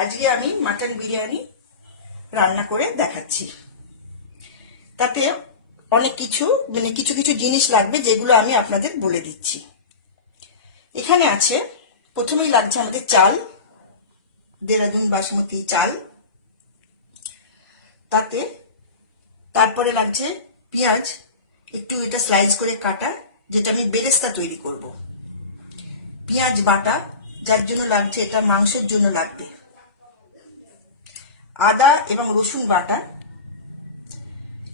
আজকে আমি মাটন বিরিয়ানি রান্না করে দেখাচ্ছি। তাতে অনেক কিছু কিছু কিছু জিনিস লাগবে, যেগুলো আমি আপনাদের বলে দিচ্ছি। এখানে আছে, প্রথমেই লাগছে আমাদের চাল, দেরাদুন বাসমতি চাল। তারপরে লাগছে পেঁয়াজ, একটু এটা স্লাইস করে কাটা, যেটা আমি বেরেস্তা তৈরি করব। পেঁয়াজ বাটা, যার জন্য লাগছে, এটা মাংসের জন্য লাগবে। আদা এবং রসুন বাটা।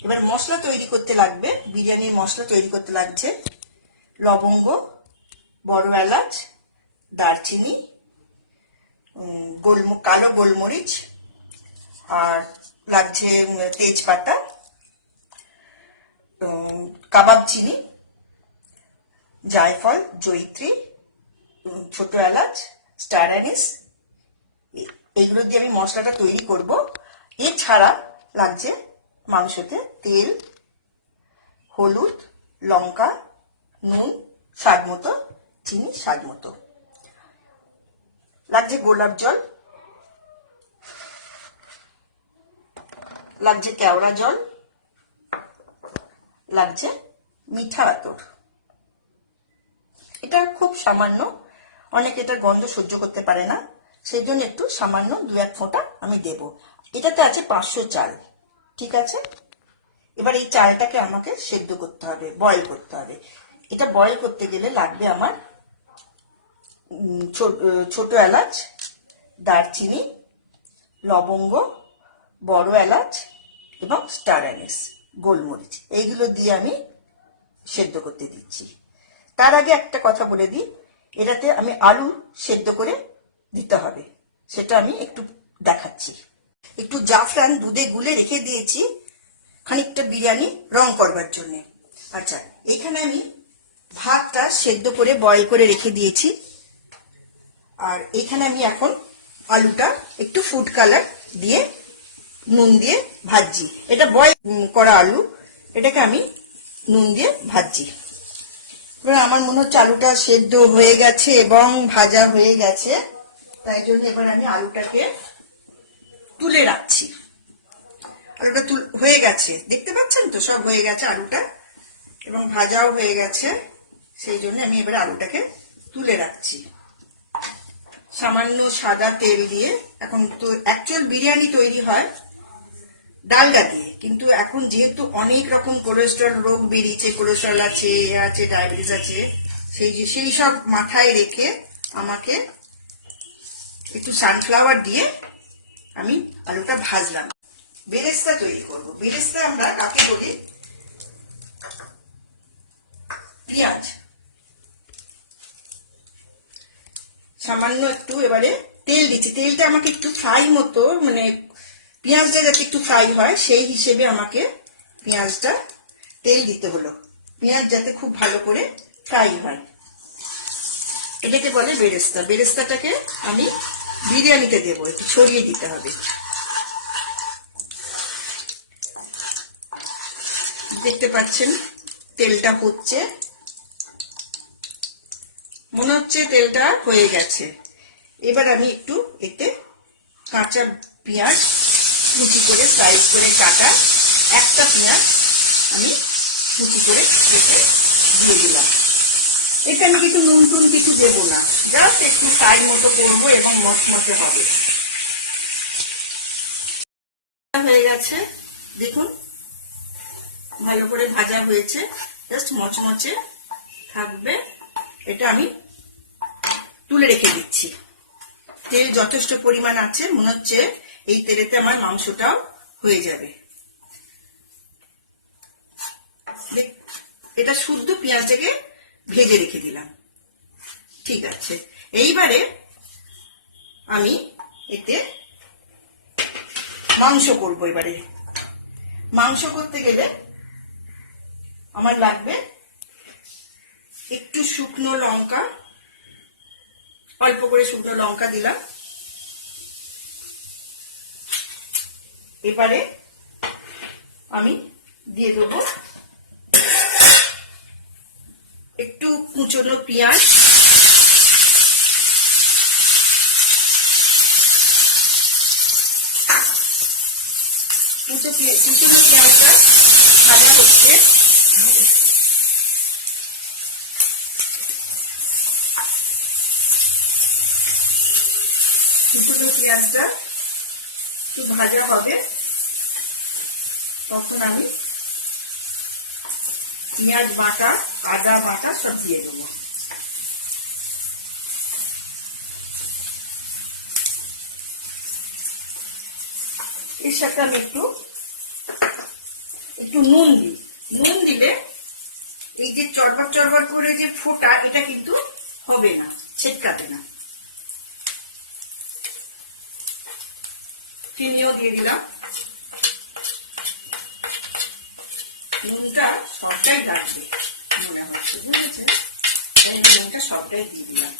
এবার মশলা তৈরি করতে লাগবে, বিরিয়ানির মশলা তৈরি করতে লাগছে লবঙ্গ, বড় এলাচ, দারচিনি, কালো গোলমরিচ, আর লাগছে তেজপাতা, কাবাব চিনি, জায়ফল, জয়িত্রী, ছোট এলাচ, স্টার অ্যানিস। এগুলো দিয়ে আমি মশলাটা তৈরি করব। এছাড়া লাগছে মাংসতে তেল, হলুদ, লঙ্কা, নুন স্বাদ মতো, চিনি স্বাদ মতো। লাগছে গোলাপ জল, লাগছে কেওড়া জল, লাগছে মিঠা আতর। এটা খুব সামান্য, অনেকে এটা গন্ধ সহ্য করতে পারে না, সেই জন্য একটু সামান্য 2-1 ফোঁটা আমি দেব। এটাতে আছে 500 চাল, ঠিক আছে। এবার এই চালটাকে আমাকে সেদ্ধ করতে হবে, বয়েল করতে হবে। এটা বয়েল করতে গেলে লাগবে আমার ছোট এলাচ, দারচিনি, লবঙ্গ, বড় এলাচ এবং স্টার অ্যানিস, গোলমরিচ। এইগুলো দিয়ে আমি সেদ্ধ করতে দিচ্ছি। তার আগে একটা কথা বলে দিই, এটাতে আমি আলু সেদ্ধ করে দিতে হবে, সেটা আমি একটু দেখাচ্ছি। একটু জাফরান দুধে গুলে রেখে দিয়েছি খানিকটা বিরিয়ানি রং করবার জন্য। আচ্ছা, এখানে আমি ভাতটা সেদ্ধ করে বয়েল করে রেখে দিয়েছি। আর এখানে আমি এখন আলুটা একটু ফুড কালার দিয়ে নুন দিয়ে ভাজছি। এটা বয়েল করা আলু, এটাকে আমি নুন দিয়ে ভাজছি। এবার আমার মনে হচ্ছে আলুটা সেদ্ধ হয়ে গেছে এবং ভাজা হয়ে গেছে, তাই জন্য এবার আমি আলুটাকে তুলে রাখছি। আলুটা হয়ে গেছে, দেখতে পাচ্ছেন তো, সব হয়ে গেছে আলুটা, এবং ভাজাও হয়ে গেছে। সেই জন্য আমি এবার আলুটাকে তুলে রাখছি সামান্য সাদা তেল দিয়ে। এখন তো অ্যাকচুয়াল বিরিয়ানি তৈরি হয় ডালডা দিয়ে, কিন্তু এখন যেহেতু অনেক রকম কোলেস্ট্রল রোগ বেরিয়েছে, কোলেস্ট্রল আছে, ডায়াবেটিস আছে, সেই সব মাথায় রেখে আমাকে একটু সানফ্লাওয়ার দিয়ে আমি আলুটা ভাজলাম। বেরেস্তা তৈরি করব। বেরেস্তা আমরা কাকে বলি? পেঁয়াজ সামান্য একটু এবারে তেল দিচ্ছি। তেলটা আমাকে একটু ফ্রাই মতো, পেঁয়াজটা যাতে একটু ফ্রাই হয় সেই হিসেবে আমাকে পেঁয়াজটা তেল দিতে হলো, পেঁয়াজ যাতে খুব ভালো করে ফ্রাই হয়। এটাকে বলে বেরেস্তা। বেরেস্তাটাকে আমি বিরিয়ানিতে দেবো, একটু ছড়িয়ে দিতে হবে। দেখতে পাচ্ছেন তেলটা হচ্ছে, মনে হচ্ছে তেলটা হয়ে গেছে। এবার আমি একটু এতে কাঁচা পেঁয়াজ কুচি করে স্লাইস করে কাটা একটা পেঁয়াজ আমি কুচি করে রেখে দিয়ে দিলাম। এটা আমি কিছু নুন টুন কিছু দেবো না, জাস্ট একটু ফ্রাই মতো করবো এবং মচমচে হবে। হয়ে গেছে, দেখুন ভালো করে ভাজা হয়েছে, জাস্ট মচমচে থাকবে। এটা আমি তুলে রেখে দিচ্ছি। তেল যথেষ্ট পরিমাণ আছে, মনে হচ্ছে এই তেলেতে আমার মাংসটাও হয়ে যাবে। এটা শুদ্ধ পেঁয়াজটাকে ভেজে রেখে দিলাম, ঠিক আছে। এইবারে আমি এতে মাংস করব। এবারে মাংস করতে গেলে আমার লাগবে একটু শুকনো লঙ্কা, অল্প করে শুকনো লঙ্কা দিলাম। এবারে আমি দিয়ে দেবো একটু কুচনো পেঁয়াজ, কুচনো পেঁয়াজটা ভাজা হচ্ছে। কুচনো পেঁয়াজটা একটু ভাজা হবে, তখন আমি পেঁয়াজ বাটা, আদা বাটা সব দিয়ে দেবো। এর সাথে আমি একটু নুন দিই। নুন দিলে এই যে চড়বার চড়বার করে যে ফোঁটা, এটা কিন্তু হবে না, ছেটকাবে না। চিনিও দিয়ে দিলাম। নুনটা সবটাই লাগবে, বুঝেছেন? নুনটা সবটাই দিয়ে দিলাম।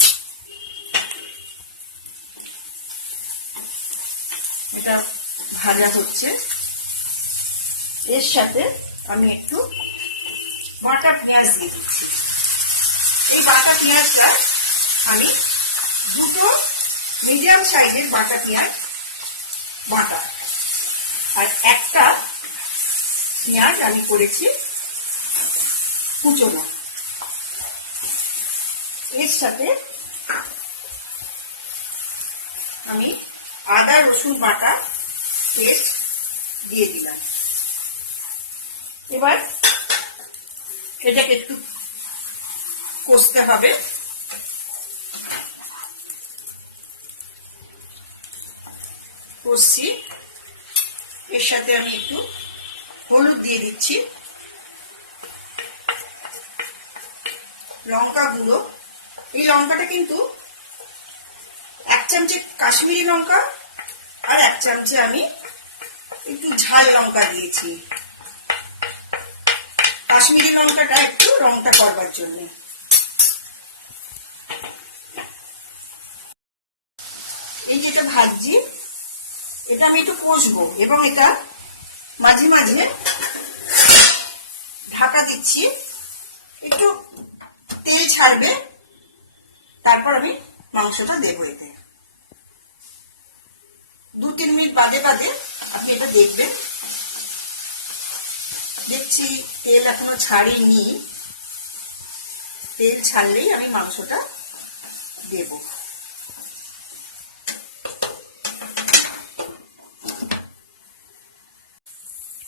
এটা ভাজা হচ্ছে। এর সাথে আমি একটু বাটা পেঁয়াজ দিয়ে দিচ্ছি। এই বাটা পেঁয়াজটা আমি দুটো মিডিয়াম সাইজের বাটা পেঁয়াজ বাটা, আর একটা পেঁয়াজ আমি করেছি কুচনো। এর সাথে আমি আদা রসুন বাটা পেস্ট দিয়ে দিলাম। এবার এটাকে একটু কষতে হবে। কষছি। এর সাথে আমি একটু হলুদ দিয়ে দিচ্ছি, লঙ্কা গুঁড়ো। এই লঙ্কাটা কিন্তু 1 চামচে কাশ্মীরি লঙ্কা আর 1 চামচে আমি একটু ঝাল লঙ্কা দিয়েছি। কাশ্মীরি লঙ্কাটা একটু রংটা করবার জন্য। এই যেটা ভাজছি, এটা আমি একটু কষবো এবং এটা মাঝে মাঝে ঢাকা দিচ্ছি, একটু তেল ছাড়বে, তারপর আমি মাংসটা দেবো। এতে 2-3 মিনিট বাদে বাদে আপনি এটা দেখবেন। দেখছি তেল এখনো ছাড়িনি, তেল ছাড়লেই আমি মাংসটা দেব।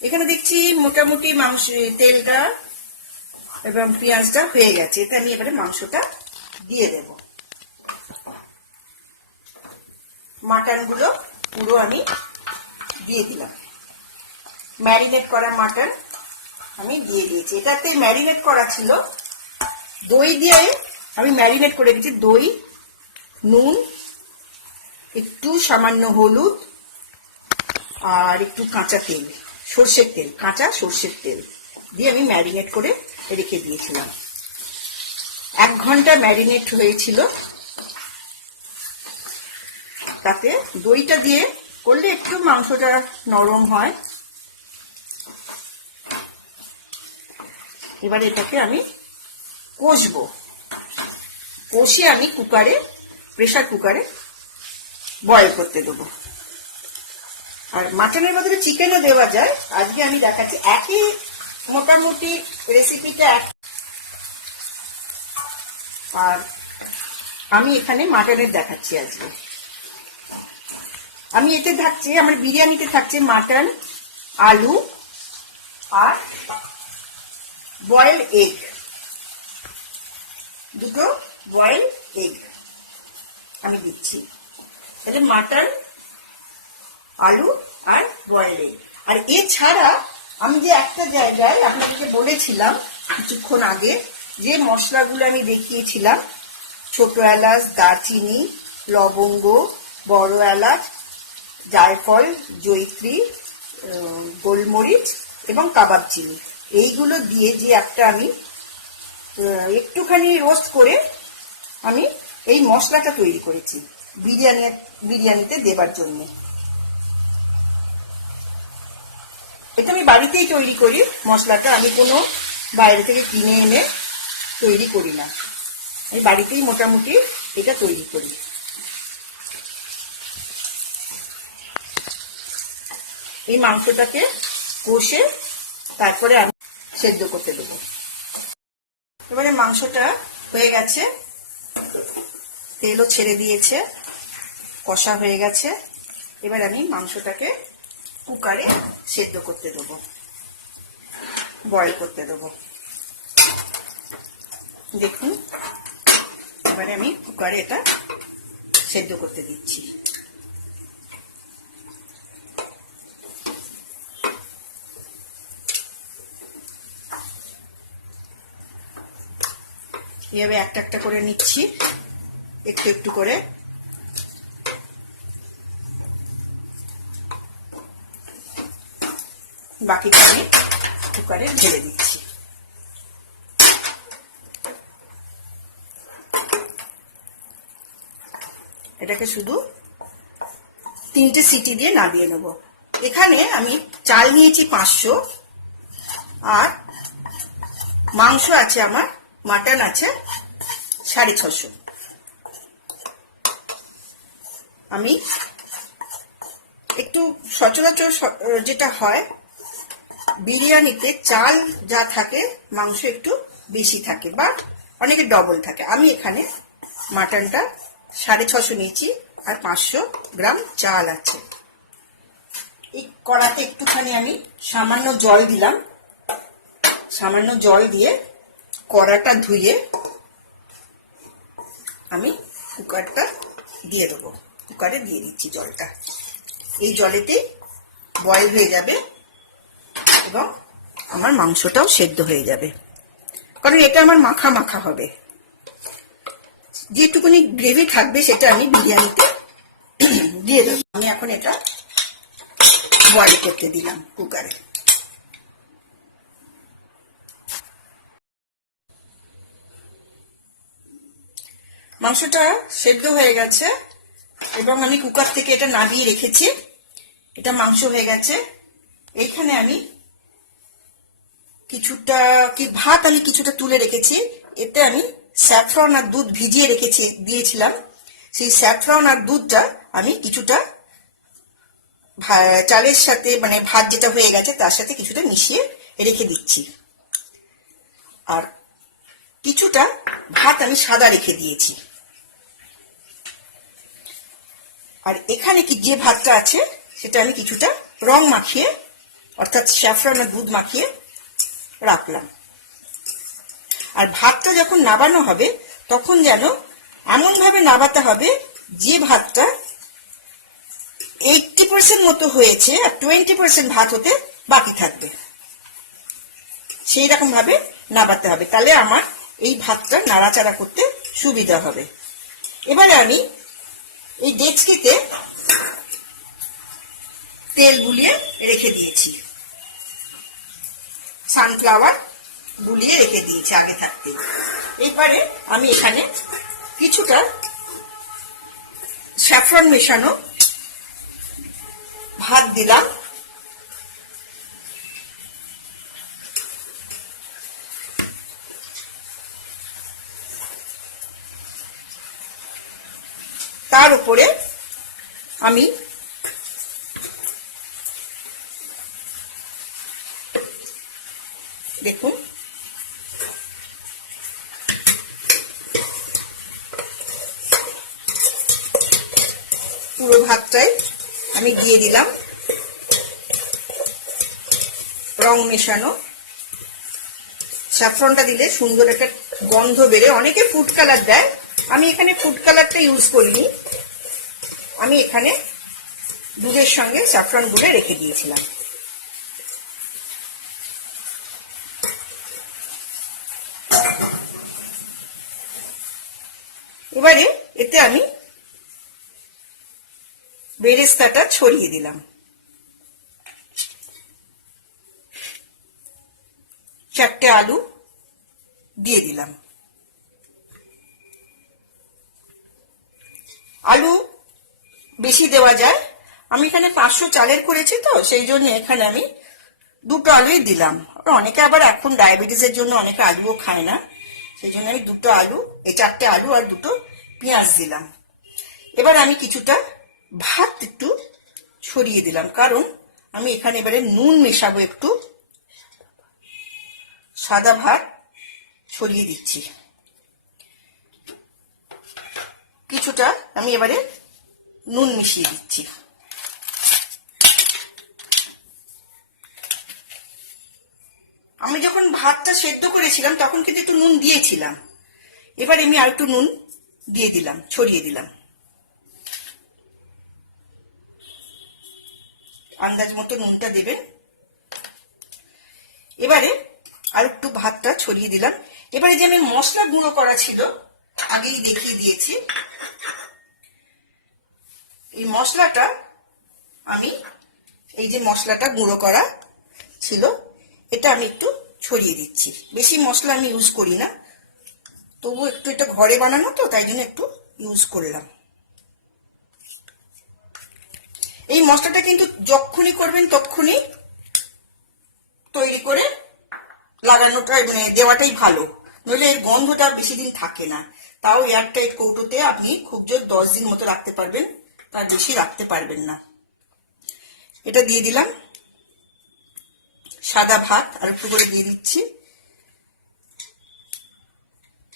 এখানে দেখছি মোটামুটি মাংস তেলটা এবং পেঁয়াজটা হয়ে গেছে। এটা আমি এবারে মাংসটা দিয়ে দেব। মাটন গুলো পুরো আমি দিয়ে দিলাম। ম্যারিনেট করা মাটন আমি দিয়ে দিয়েছি। এটাতে ম্যারিনেট করা ছিল, দই দিয়ে আমি ম্যারিনেট করে দিয়েছি। দই, নুন, একটু সামান্য হলুদ আর একটু কাঁচা তেল, সর্ষের তেল, কাঁচা সর্ষের তেল দিয়ে আমি ম্যারিনেট করে রেখে দিয়েছিলাম। 1 ঘন্টা ম্যারিনেট হয়েছিল। তাতে দইটা দিয়ে করলে একটু মাংসটা নরম হয়। এবার এটাকে আমি কষবো। কষে আমি কুকারে, প্রেসার কুকারে বয়েল করতে দেবো। আর মাটনের বদলে চিকেনও দেওয়া যায়। আজকে আমি দেখাচ্ছি একই মোটামুটি রেসিপিটা এক। আর আমি এখানে মাটনের দেখাচ্ছি আজকে। আমি এতে থাকছে, আমার বিরিয়ানিতে থাকছে মাটন, আলু আর বয়েল এগ, দুটো বয়েল এগ আমি দিচ্ছি। তাহলে মাটন, আলু আর বয়েল এগ। আর এছাড়া আমি যে একটা জায়গায় আপনাদেরকে বলেছিলাম কিছুক্ষণ আগে, যে মশলাগুলো আমি দেখিয়েছিলাম, ছোট এলাচ, দারচিনি, লবঙ্গ, বড় এলাচ, জায়ফল, জয়িত্রী, গোলমরিচ এবং কাবাব চিনি, এইগুলো দিয়ে যে একটা আমি একটুখানি রোস্ট করে আমি এই মশলাটা তৈরি করেছি বিরিয়ানিতে দেবার জন্য। এটা আমি বাড়িতেই তৈরি করি মশলাটা, আমি কোনো বাইরে থেকে কিনে এনে তৈরি করি না, আমি বাড়িতেই মোটামুটি এটা তৈরি করি। এই মাংসটাকে কষে তারপরে আমি সেদ্ধ করতে দেবো। এবারে মাংসটা হয়ে গেছে, তেলও ছেড়ে দিয়েছে, কষা হয়ে গেছে। এবার আমি মাংসটাকে কুকারে সেদ্ধ করতে দেবো, বয়েল করতে দেবো। দেখুন, এবারে আমি কুকারে এটা সেদ্ধ করতে দিচ্ছি। এভাবে একটা একটা করে নিচ্ছি, একটু একটু করে। বাকিটা আমি কুকারে ঢেলে দিচ্ছি। এটাকে শুধু 3টে সিটি দিয়ে নামিয়ে নেব। এখানে আমি চাল নিয়েছি 500, আর মাংস আছে আমার, মাটন আছে 650। আমি একটু সচরাচর যেটা হয় বিরিয়ানিতে, চাল যা থাকে মাংস একটু বেশি থাকে বা অনেকে ডবল থাকে। আমি এখানে মাটনটা 650 নিয়েছি, আর 500 গ্রাম চাল আছে। এই কড়াতে একটুখানি আমি সামান্য জল দিলাম। সামান্য জল দিয়ে কড়াটা ধুয়ে আমি কুকারটা দিয়ে দেবো। কুকারে দিয়ে দিচ্ছি জলটা। এই জলেতেই বয়েল হয়ে যাবে এবং আমার মাংসটাও সেদ্ধ হয়ে যাবে, কারণ এটা আমার মাখা মাখা হবে। যেটুকুনি গ্রেভি থাকবে সেটা আমি বিরিয়ানিতে দিয়ে দেবো। আমি এখন এটা বয়েল করতে দিলাম কুকারে। মাংসটা সেদ্ধ হয়ে গেছে এবং আমি কুকার থেকে এটা নামিয়ে রেখেছি। এটা মাংস হয়ে গেছে। এইখানে আমি কিছুটা ভাত আমি কিছুটা তুলে রেখেছি। এতে আমি স্যাফরন আর দুধ ভিজিয়ে দিয়েছিলাম। সেই স্যাফরন আর দুধটা আমি কিছুটা চালের সাথে, মানে ভাত যেটা হয়ে গেছে তার সাথে কিছুটা মিশিয়ে রেখে দিচ্ছি। আর কিছুটা ভাত আমি সাদা রেখে দিয়েছি। আর এখানে যে ভাতটা আছে সেটা আমি কিছুটা রং মাখিয়ে, অর্থাৎ স্যাফরন আর দুধ মাখিয়ে রাখলাম। আর ভাতটা যখন নাবানো হবে তখন যেন এমন ভাবে নাবাতে হবে যে ভাতটা 80% মতো হয়েছে আর 20% ভাত হতে বাকি থাকবে, সেই রকম ভাবে নাবাতে হবে। তাহলে আমার এই ভাতটা নাড়াচাড়া করতে সুবিধা হবে। এবারে আমি এই ডেচকিতে তেল গুলিয়ে রেখে দিয়েছি, সানফ্লাওয়ার গুলিয়ে রেখে দিয়েছি আগে থাকতে। এবারে আমি এখানে কিছুটা স্যাফরন মেশানো ভাত দিলাম। তার উপরে আমি দেখুন পুরো ভাতটাই আমি দিয়ে দিলাম রং মেশানো। স্যাফরনটা দিলে সুন্দর একটা গন্ধ বেরে। অনেকে ফুড কালার দেয়, আমি এখানে ফুড কালারটা ইউজ করিনি। আমি এখানে দুধের সঙ্গে স্যাফরন গুলে রেখে দিয়েছিলাম। এবারে এতে আমি বেরেস্তাটা ছড়িয়ে দিলাম। 4টে আলু দিয়ে দিলাম। আলু বেশি দেওয়া যায়, আমি এখানে 500 চালের করেছি তো সেই জন্য এখানে আমি 2টো আলুই দিলাম। অনেকে আবার এখন ডায়াবেটিসের জন্য অনেকে আলুও খায় না, সেই জন্য আমি 2টো আলু, 4টে আলু আর 2টো পেঁয়াজ দিলাম। এবার আমি কিছুটা ভাত একটু ছড়িয়ে দিলাম, কারণ আমি এখানে এবারে নুন মেশাবো, একটু সাদা ভাত ছড়িয়ে দিচ্ছি। কিছুটা আমি এবারে নুন মিশিয়ে দিচ্ছি। আমি যখন ভাতটা সেদ্ধ করেছিলাম তখন কিন্তু একটু নুন দিয়েছিলাম, এবার আমি আর একটু নুন দিয়ে দিলাম, ছড়িয়ে দিলাম। আন্দাজ মতো নুনটা দেবেন। এবারে আর একটু ভাতটা ছড়িয়ে দিলাম। এবারে যে আমি মশলা গুঁড়ো করা ছিল, আগেই দেখিয়ে দিয়েছি, এই মশলাটা আমি, এই যে মশলাটা গুঁড়ো করা ছিল, এটা আমি একটু ছড়িয়ে দিচ্ছি। বেশি মশলা আমি ইউজ করি না, তবু একটু, এটা ঘরে বানানো তো, তাই জন্য একটু ইউজ করলাম। এই মশলাটা কিন্তু যখনই করবেন তখনই তৈরি করে লাগানোটা, মানে দেওয়াটাই ভালো, নইলে এর গন্ধটা বেশি দিন থাকে না। তাও এয়ারটাইট কৌটোতে আপনি খুব জোর 10 দিন মতো রাখতে পারবেন, তার বেশি রাখতে পারবেন না। এটা দিয়ে দিলাম। সাদা ভাত আর একটু করে দিয়ে দিচ্ছি।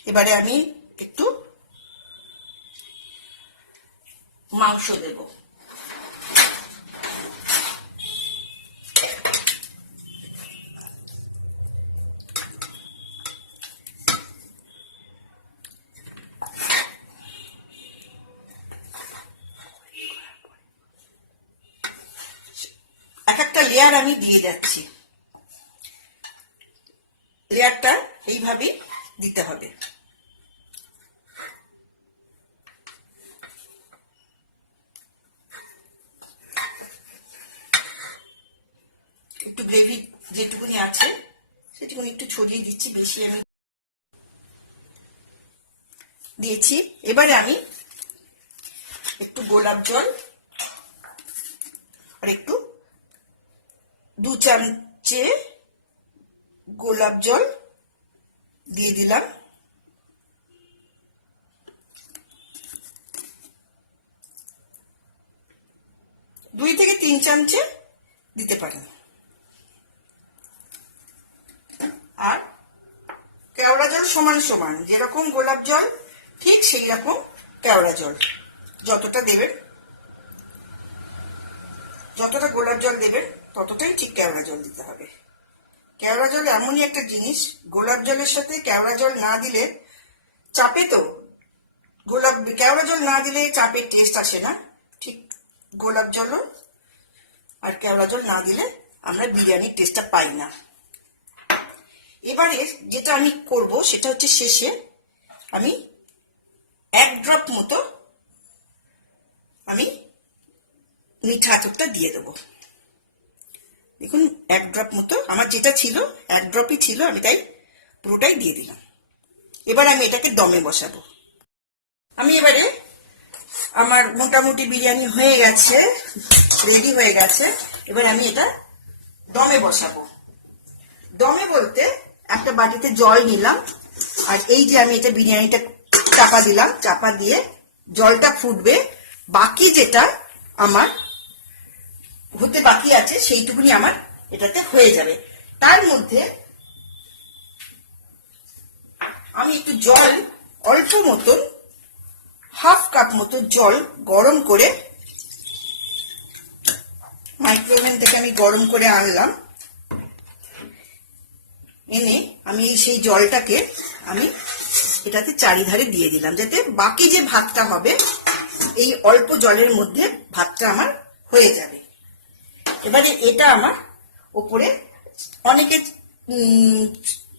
এবারে আমি একটু মাংস দেব। এক একটা লেয়ার আমি দিয়ে যাচ্ছি। লেয়ারটা এইভাবেই দিতে হবে। একটু গ্রেভি যেটুকুনি আছে সেটুকুনি একটু ছড়িয়ে দিচ্ছি, বেশি আমি দিয়েছি। এবারে আমি একটু গোলাপ জল আর একটু 2 চামচে গোলাপ জল দিয়ে দিলাম। দুই থেকে 3 চামচে দিতে পারেন। আর কেওড়া জল সমান সমান, যেরকম গোলাপ জল ঠিক সেই রকম কেওড়া জল যতটা দেবেন, যতটা গোলাপ জল দেবেন ততটাই ঠিক কেওড়া জল দিতে হবে। কেওড়া জল এমনই একটা জিনিস, গোলাপ জলের সাথে কেওড়া জল না দিলে চাপে, তো কেওড়া জল না দিলে চাপের টেস্ট আসে না, ঠিক গোলাপ জলও আর কেওড়া জল না দিলে আমরা বিরিয়ানির টেস্টটা পাই না। এবারে যেটা আমি করব সেটা হচ্ছে, শেষে আমি 1 ড্রপ মতো আমি মিঠা আতরটা দিয়ে দেবো। দেখুন 1 ড্রপ মতো, আমার যেটা ছিল 1 ড্রপই ছিল, আমি তাই পুরোটাই দিয়ে দিলাম। এবার আমি এটাকে দমে বসাবো। আমি এবারে, আমার মোটামুটি বিরিয়ানি হয়ে গেছে, রেডি হয়ে গেছে। এবার আমি এটা দমে বসাবো। দমে বলতে একটা বাটিতে জল নিলাম, আর এই যে আমি এটা বিরিয়ানিটা চাপা দিলাম, চাপা দিয়ে জলটা ফুটবে, বাকি যেটা আমার হতে বাকি আছে সেইটুকুনি আমার এটাতে হয়ে যাবে। তার মধ্যে আমি একটু জল, অল্প মতন, 1/2 কাপ মতো জল গরম করে মাইক্রোওভেন থেকে আমি গরম করে আনলাম। এনে আমি সেই জলটাকে আমি এটাতে চারিধারে দিয়ে দিলাম, যাতে বাকি যে ভাতটা হবে এই অল্প জলের মধ্যে ভাতটা আমার হয়ে যাবে। এবারে এটা আমার উপরে, অনেকে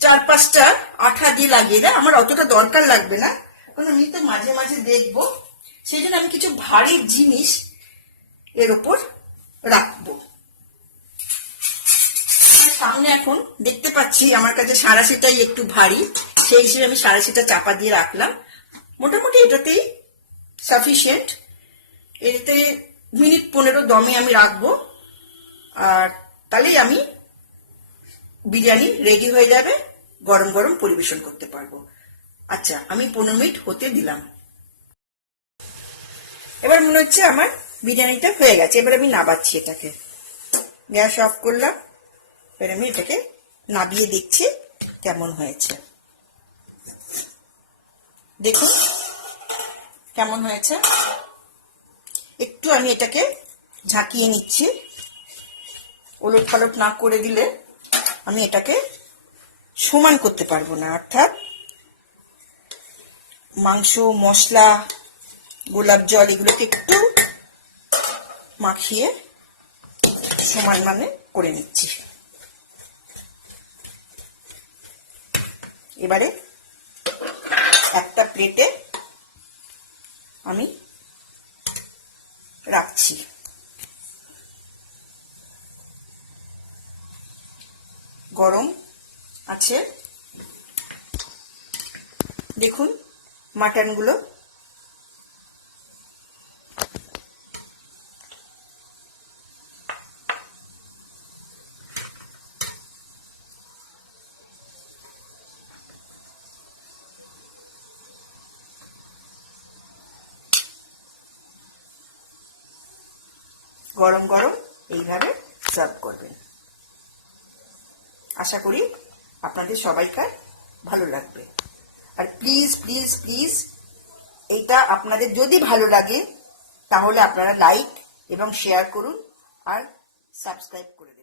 4-5টা আঠা দিয়ে লাগিয়ে দেয়, আমার অতটা দরকার লাগবে না, কারণ আমি তো মাঝে মাঝে দেখবো, সেই জন্য আমি কিছু ভারী জিনিস এর উপর রাখবো। সামনে এখন দেখতে পাচ্ছি আমার কাছে সাঁড়াশিটাই একটু ভারী, সেই হিসেবে আমি সাঁড়াশিটা চাপা দিয়ে রাখলাম। মোটামুটি এটাতেই সাফিসিয়েন্ট। এতে মিনিট 15 দমে আমি রাখবো, আর তাহলেই আমি বিরিয়ানি রেডি হয়ে যাবে, গরম গরম পরিবেশন করতে পারবো। আচ্ছা, আমি 15 মিনিট হতে দিলাম। এবার মনে হচ্ছে আমার বিরিয়ানিটা হয়ে গেছে। এবার আমি নাবাচ্ছি এটাকে। গ্যাস অফ করলাম। এবার আমি এটাকে নাবিয়ে দেখছি কেমন হয়েছে। দেখুন কেমন হয়েছে। একটু আমি এটাকে ঝাঁকিয়ে নিচ্ছি, ওলট পালট না করে দিলে আমি এটাকে সমান করতে পারবো না, অর্থাৎ মাংস, মশলা, গোলাপ জল এগুলোকে একটু মাখিয়ে সমান মানে করে নিচ্ছি। এবারে একটা প্লেটে আমি রাখছি। গরম আছে, দেখুন মাটনগুলো গরম গরম এইভাবে সার্ভ করবেন। আশা করি আপনাদের সবাইকার ভালো লাগবে। আর প্লিজ প্লিজ প্লিজ এটা আপনাদের যদি ভালো লাগে তাহলে আপনারা লাইক এবং শেয়ার করুন আর সাবস্ক্রাইব করুন।